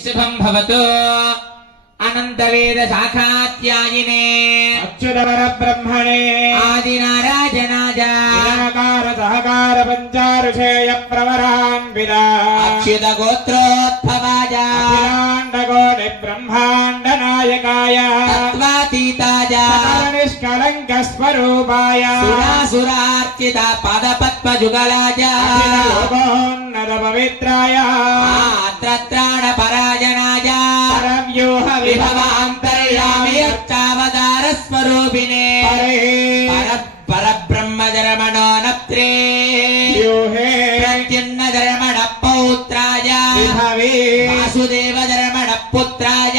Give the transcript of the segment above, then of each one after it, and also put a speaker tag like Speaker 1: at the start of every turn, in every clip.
Speaker 1: శుభం భవతు. అనంతవేద శాఖాత్యాయినే
Speaker 2: అచ్యుతవర బ్రహ్మణే
Speaker 1: ఆదినారాజనాజ.
Speaker 2: నిరాకార సహకార పంచారుషేయ ప్రవరాన్విత
Speaker 1: అచ్యుత గోత్రోద్భవాజ
Speaker 2: అఖిలాండకోటి బ్రహ్మాండ నాయకాయ
Speaker 1: తత్వాతీతాజ
Speaker 2: నిష్కలంక స్వరూపాయ
Speaker 1: సురాసురార్చిత పదపద్మజుగలాజ
Speaker 2: లోకోన్నత పవిత్రాయ
Speaker 1: ఆత్రత్రాణ పరాజనాజ
Speaker 2: పరవ్యూహ
Speaker 1: విభవాంతర్యామి అర్చావతార స్వరూపిణే పర పరబ్రహ్మధరమణో నప్త్రే
Speaker 2: వ్యూహే
Speaker 1: ప్రత్యున్నధరమణ పౌత్రాయ
Speaker 2: విభవే
Speaker 1: వాసుదేవ ధరమణ పుత్రాయ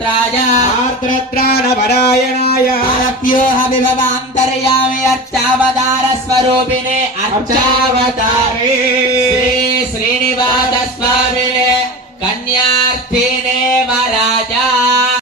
Speaker 2: త్రాయ ఆర్ద్రత్రాణపరాయణాయ
Speaker 1: అర్ప్యోహ విభవాంతర్యామి అర్చావతార స్వరూపిణే అర్చావతారే శ్రీ శ్రీనివాస స్వామినే కన్యార్థినే వరా